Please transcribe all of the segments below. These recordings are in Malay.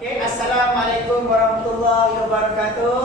Okay, Assalamualaikum warahmatullahi wabarakatuh.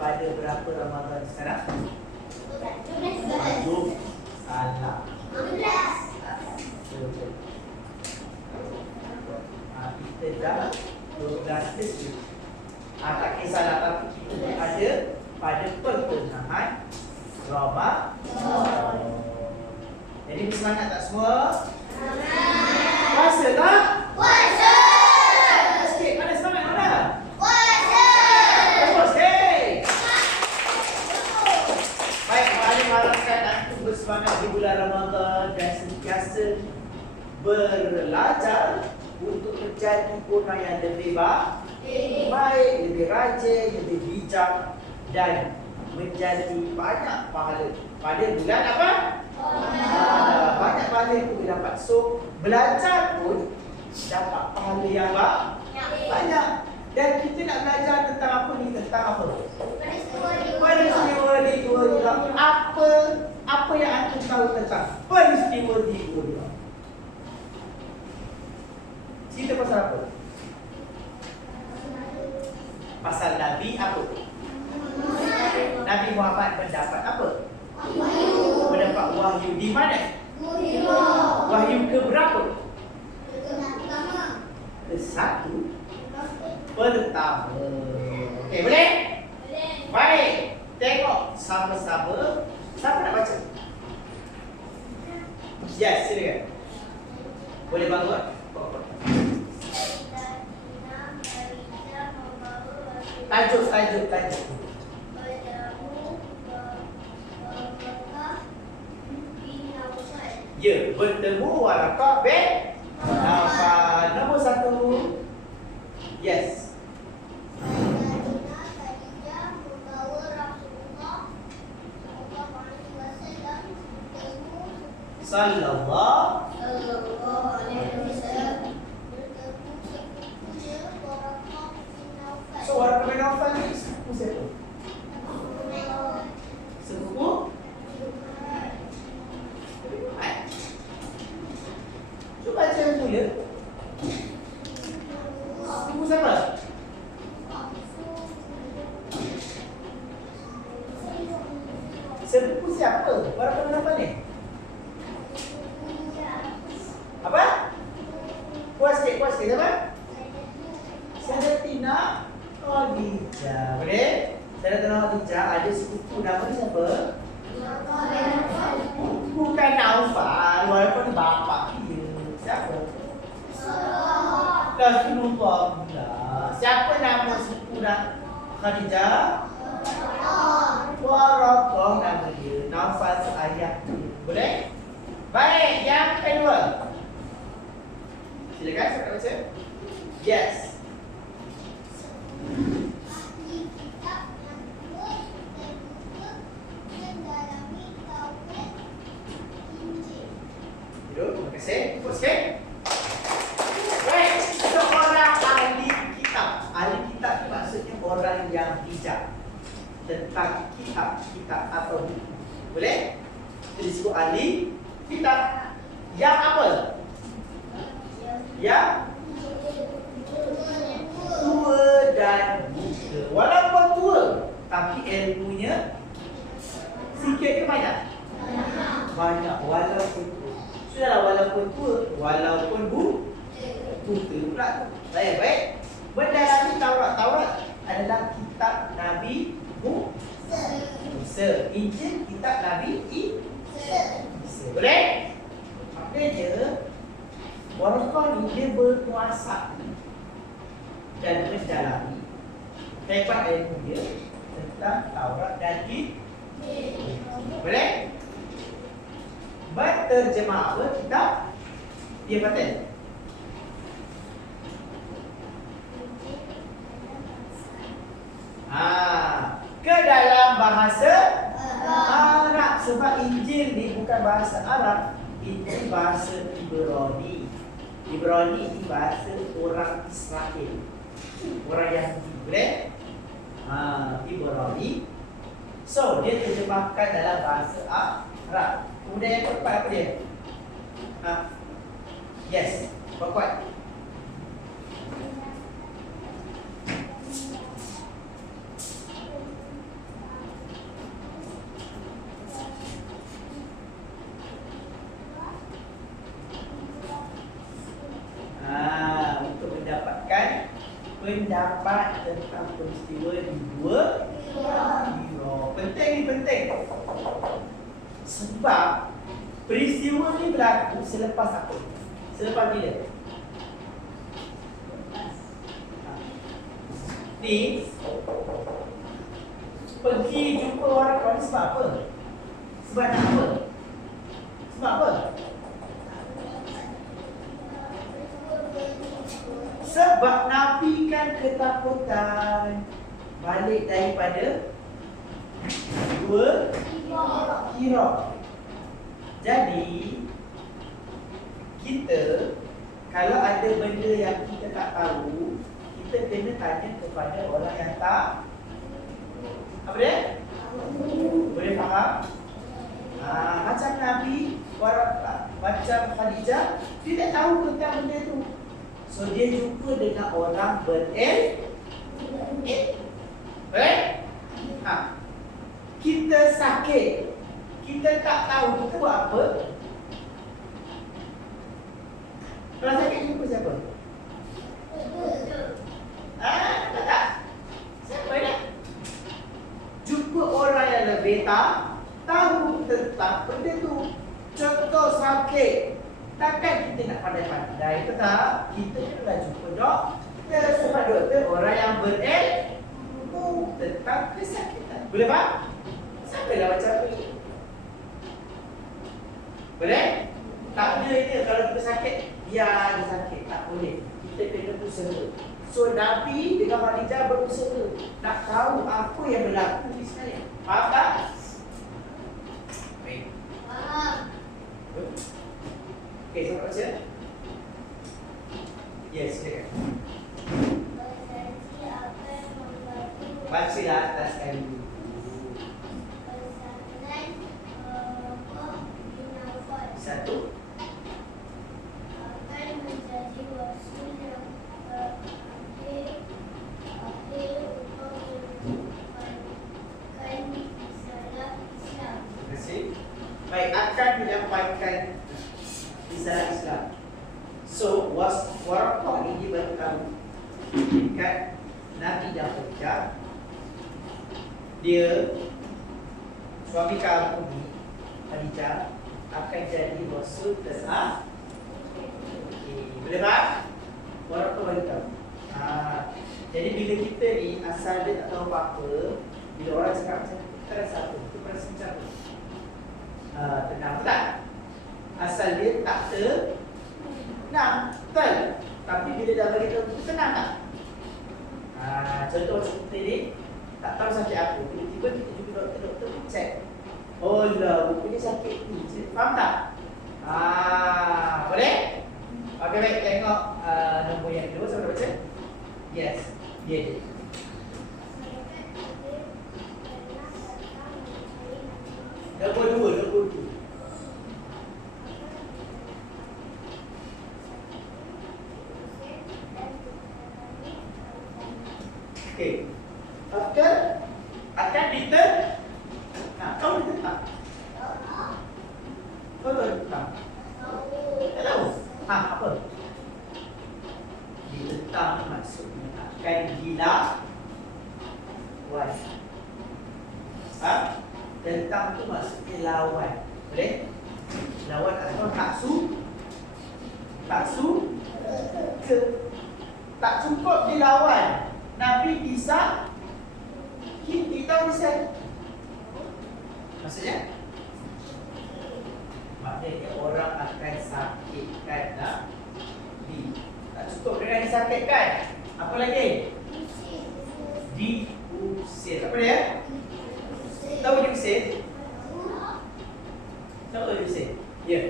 Pada berapa Ramadan sekarang? 7. Salah. 12. Kita dah 12 kesih. Tak kisahlah, tapi kita ada pada pertengahan Ramadan. Jadi bersemangat tak semua? Puasa tak? Puasa! Sikit, mana semangat mana? Puasa! Harapkan antum bersemangat di bulan Ramadan dan sentiasa belajar untuk menjadi orang yang lebih baik, lebih rajin, lebih bijak dan menjadi banyak pahala pada bulan apa? Banyak pahala itu dapat. So belajar pun dapat pahala yang banyak. Dan kita nak belajar tentang apa ni? Tentang apa? Peristiwa di Gua Hira. Apa yang antum tahu tentang peristiwa di Gua Hira? Cerita pasal apa? Pasal Nabi apa? Nabi Muhammad mendapat apa? Mendapat wahyu di mana? Wahyu ke berapa? Ke-1 pertama. Okey, boleh? Baik. Tengok sama-sama. Siapa nak baca? Yes, silakan. Boleh bantu tak? Tajuk. Ya, bertemu Waraqah bin Nawfal. Nombor 1. Yes. Sallallahu alaihi wasallam. So Waraqah bin Nawfal ni sepupu siapa? Sepupu? Cuba baca yang mula. Sepupu siapa? Sepupu siapa? Waraqah bin Nawfal ni? Apa? Puas sikit siapa? Sayyidatina Khadijah. Boleh? Sayyidatina Khadijah ada sepupu nama siapa? Bukan Naufal, walaupun bapa dia. Siapa? Rasulullah pula. Siapa nama suku Khadijah? Waraqah nama dia. Nafas ayah dia. Boleh? Baik, yang kedua. Silakan siapa nak baca? Yes. Hidup, terima kasih. Tepuk sikit. Baik, seorang ahli kitab. Ahli kitab ni maksudnya orang yang bijak tentang kitab atau buku. Boleh? Jadi disebut ahli kitab. Yang apa? Yang tua dan muda. Walaupun tua, tapi ilmunya sikit ke banyak? Banyak. Walaupun tua. Sudahlah, walaupun tua, walaupun buta pula. Baik. Mendalami Taurat adalah kitab Nabi Musa. Injil kitab Nabi Isa. Boleh? Maknanya Waraqah ni dia berkuasa dan mendalami hebat ilmu dia tentang Taurat dan Injil. Boleh? Berterjemah apa kitab dia paten? Ke dalam bahasa Arab. Sebab Injil ni bukan bahasa Arab, Injil bahasa Ibrani. Ibrani ni bahasa orang Israel, orang Yahudi. Boleh? Ibrani. So dia terjemahkan dalam bahasa Arab. Kemudian yang keempat apa dia? Yes, kuat. Untuk mendapatkan pendapat tentang peristiwa di dua hero. Penting. Sebab peristiwa ni berlaku selepas apa? Selepas bila? Ni pergi jumpa orang ni sebab apa? Sebab nak apa? Sebab apa? Sebab nafikan ketakutan balik daripada dua hero. Jadi kita kalau ada benda yang kita tak tahu, kita kena tanya kepada orang yang tak. Apa dia? Boleh faham? Macam Nabi, macam Khadijah, dia tak tahu tentang benda tu. So dia jumpa dengan orang berilmu. Kita sakit, kita tak tahu kita buat apa. Kalau sakit jumpa siapa? Tak. Siapa dia? Jumpa orang yang lebih tahu tentang benda tu. Contoh sakit, takkan kita nak pandai-pandai ke tak? Kita kena jumpa doktor. Sebab doktor orang yang berilmu tentang kesakitan. Boleh faham? Siapa lah macam ni? Boleh? Tak ada ini kalau kita sakit, biar dia sakit. Tak boleh. Kita kena usaha. So Nabi dengan Khadijah berusaha nak tahu apa yang berlaku di sebenarnya. Faham tak? Baik. Okey, siapa baca? Yes, silakan. Bacalah atas kali dulu. Satu. Akan menjadi rasul yang terakhir untuk menyampaikan risalah Islam. Terima kasih. Baik, akan menyampaikan risalah Islam. So, Waraqah ni dia beritahu dekat Nabi dan Khadijah, dia suami kamu ni Khadijah akan jadi rasul terakhir. Okey, boleh tak? Orang tu bagi tahu. Jadi bila kita ni asal dia tak tahu apa-apa, bila orang cakap macam tu, kita rasa apa? Kita rasa macam apa? Tenang tak? Asal dia tak tenang, betul? Tapi bila dah bagi tahu, kita tenang tak? Contoh macam kita ni tak tahu sakit apa, tiba-tiba kita jumpa doktor pun check. Oh lah, rupanya sakit ni. Faham tak? Boleh? Okey, baik, tengok nombor yang kedua. Siapa nak baca? Yes, dia je. Nombor dua. Okey. Akan kita kau boleh tak? Kau boleh tak? Tak tahu. Apa? Ditentang maksudnya akan dilawan. Tentang tu maksudnya lawan. Boleh? Lawan atau tak cukup dilawan. Nabi bisa kita bisa. Maksudnya? Maknanya orang akan sakitkan tak cukup dengan disakitkan. Apa lagi? Diusir. Apa dia? Tahu diusir? Tahu diusir? Ya.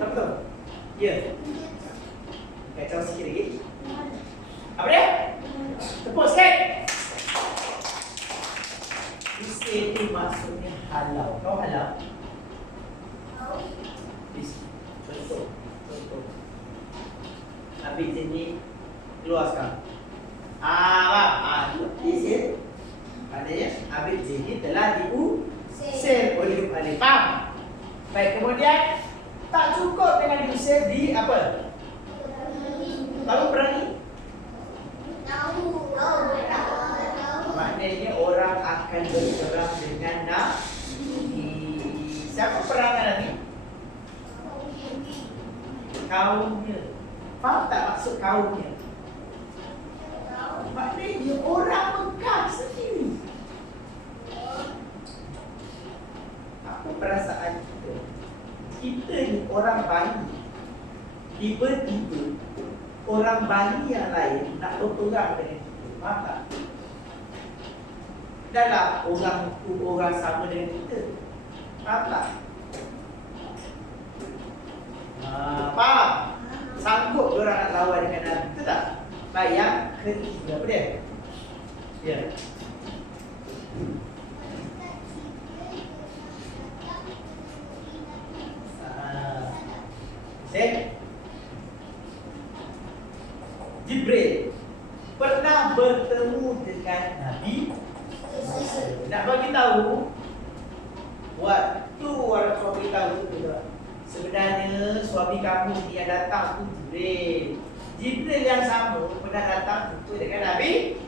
Tahu? Ya. Kacau sikit lagi. Apa dia? Tepuk sikit. Usir itu maksudnya halau. Kau halau? Contoh. Habis jenis keluar sekarang. Usir. Maknanya habis jenis telah diusir oleh Alif. Faham? Baik, kemudian tak cukup dengan diusir di apa? Tahu berani? Tahu. Maknanya orang akan berperang dengan Nabi. Siapa perangan Nabi? Kaumnya. Faham tak maksud kaumnya? Maknanya orang Mekah sendiri. Apa perasaan kita? Kita ni orang Bali. Tiba-tiba orang Bali yang lain nak berperang dengan kita. Faham tak? Dahlah orang sama dengan kita. Faham tak? Faham? Sanggup diorang nak lawan dengan Nabi. Betul tak? Baik, yang ketiga. Apa dia? Ya. Jibril pernah bertemu dengan Nabi. Nak bagi tahu, waktu orang suami tahu sebenarnya suami kamu ni yang datang tu Jibril. Jibril yang sama pernah datang jumpa dengan Nabi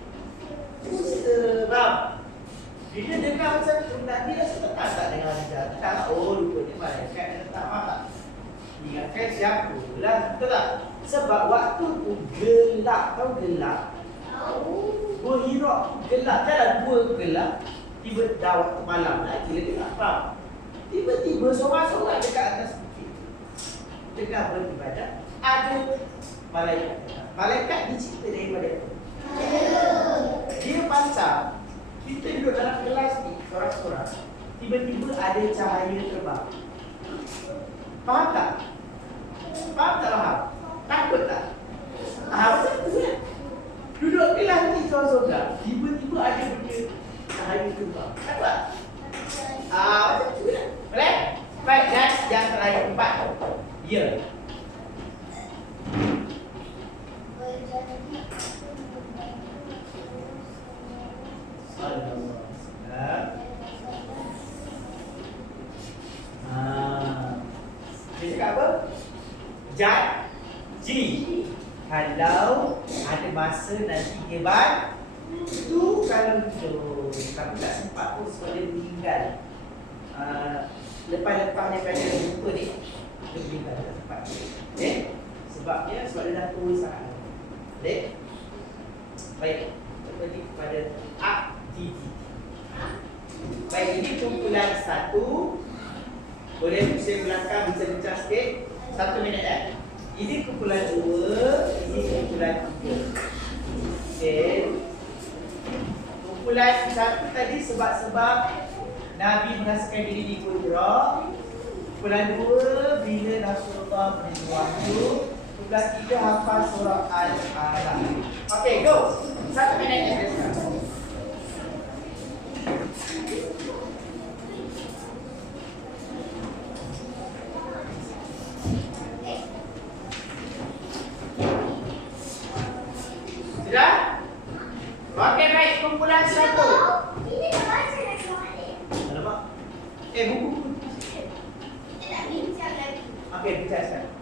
Musa. Bila dengar macam tu, Nabi rasa tak dengar macam tu. Tak, rupanya malaikat yang datang. Faham tak? Ingatkan siapa lah, betul tak? Sebab waktu tu gelap. Tahu gelap? Gua Hira gelap. Jangan gua gelap. Tiba dah waktu malam lagi lagi tak faham. Tiba-tiba seorang-seorang dekat atas bukit tengah beribadat, ada malaikat. Malaikat dicipta daripada apa? Dia pancar. Kita duduk dalam kelas ni, seorang-seorang. Tiba-tiba ada cahaya terbang. Faham tak? Faham tak faham? Takut tak? Macam tu kan? Duduk kelas ni seorang-seorang. Tiba-tiba ada benda cahaya terbang. Takut tak? Macam tu kan? Boleh? Baik, dan yang terakhir 4. Ya. Dia cakap apa? Janji. Kalau ada masa nanti dia bantu kalau hidup. Tapi tak sempat pun sebab dia meninggal. Lepas-lepas daripada jumpa ni, dia meninggal tak sempat. Okay? Sebab dia dah tua sangat. Baik? Baik. Kita pergi kepada aktiviti. Baik, ini kumpulan 1. Boleh pusing belakang, bincang-bincang sikit. 1 minit Ini kumpulan 2. Ini kumpulan 3. Okey. Kumpulan 1 tadi sebab-sebab Nabi merasakan diri di Hujrah. Kumpulan 2 bila Rasulullah menerima wahyu. Kumpulan 3 hafal surah Al-Alaq. Okey, go. 1 minit sekarang. Sudah? Okey, baik. Kumpulan 1. Ini dah baca lagi balik. Alamak. Buku. Kita tak bincang lagi. Okey, bincang sekarang.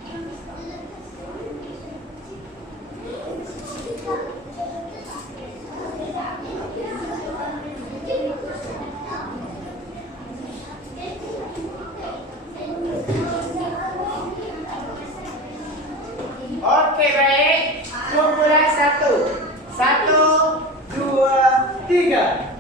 Okey, baik. Kumpulan 1. 1, 2, 3.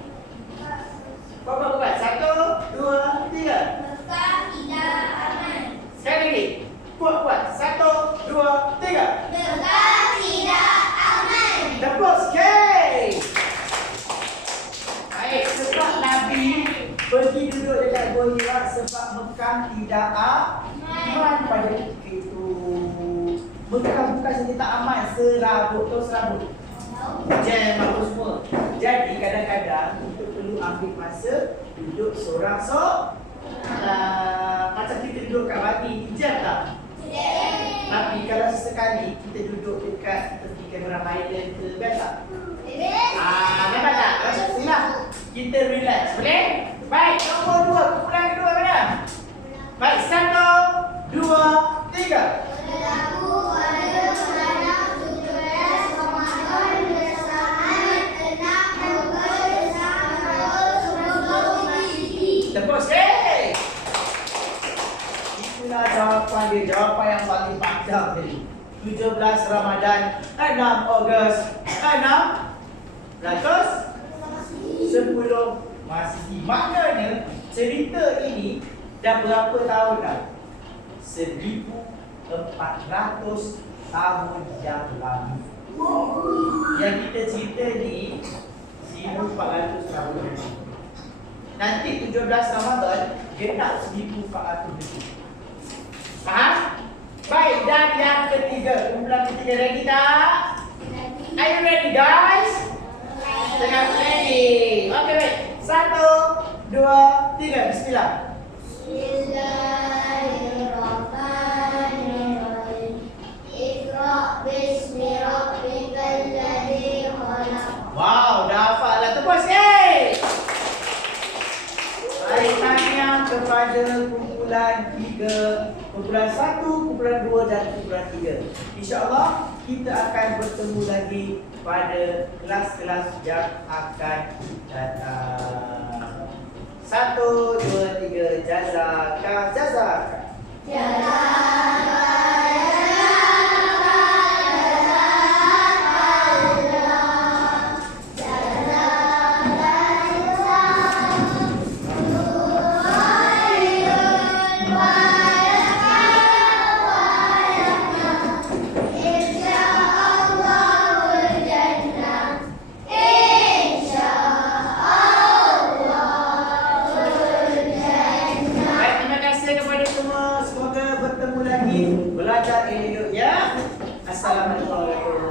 Buat. 1, 2, 3. Mekah tidak aman. Sekali lagi. Buat. 1, 2, 3. Mekah tidak aman. Tepuk sikit. Baik, sebab Nabi pergi duduk dekat Gua Hira sebab Mekah tidak aman pada ketika itu. Mekah bukan saja tak aman, serabut. Jam apa semua. Jadi kadang-kadang kita perlu ambil masa duduk seorang macam kita duduk kat bagi jam tak? Tapi kalau sesekali kita duduk dekat tepi Cameron Highland ke, best tak? Nampak tak? Sinilah. Kita relax, boleh? Baik, nombor 2, kumpulan kedua mana? Baik, 1, 2, 3. Berlaku pada malam 17 Ramadan bersamaan 6 Ogos tahun 2023. Tepuk sikit. Itulah jawapan dia, jawapan yang paling panjang tadi. 17 Ramadan, 6 Ogos, 10 Masihi. Maknanya cerita ini dah berapa tahun dah? 1400 tahun yang lalu. Yang kita cerita ni 1400 tahun lalu. Nanti 17 Ramadan genap 1400 lebih. Faham? Baik, dan yang ketiga, kumpulan ketiga, ready tak? Are you ready guys? Tengah ready. Okey, baik. 1, 2, 3. Bismillah. Bismillahirrahmanirrahim. Iqra bismi rabbikal ladzi khalaq. Wow, dah hafal lah. Tepuk sikit. Baik, tahniah kepada kumpulan 3, kumpulan 1, kumpulan 2 dan kumpulan 3. InsyaAllah kita akan bertemu lagi pada kelas-kelas yang akan datang. 1, 2, 3. Jazakah. Semoga bertemu lagi, belajar elok ya. Assalamualaikum.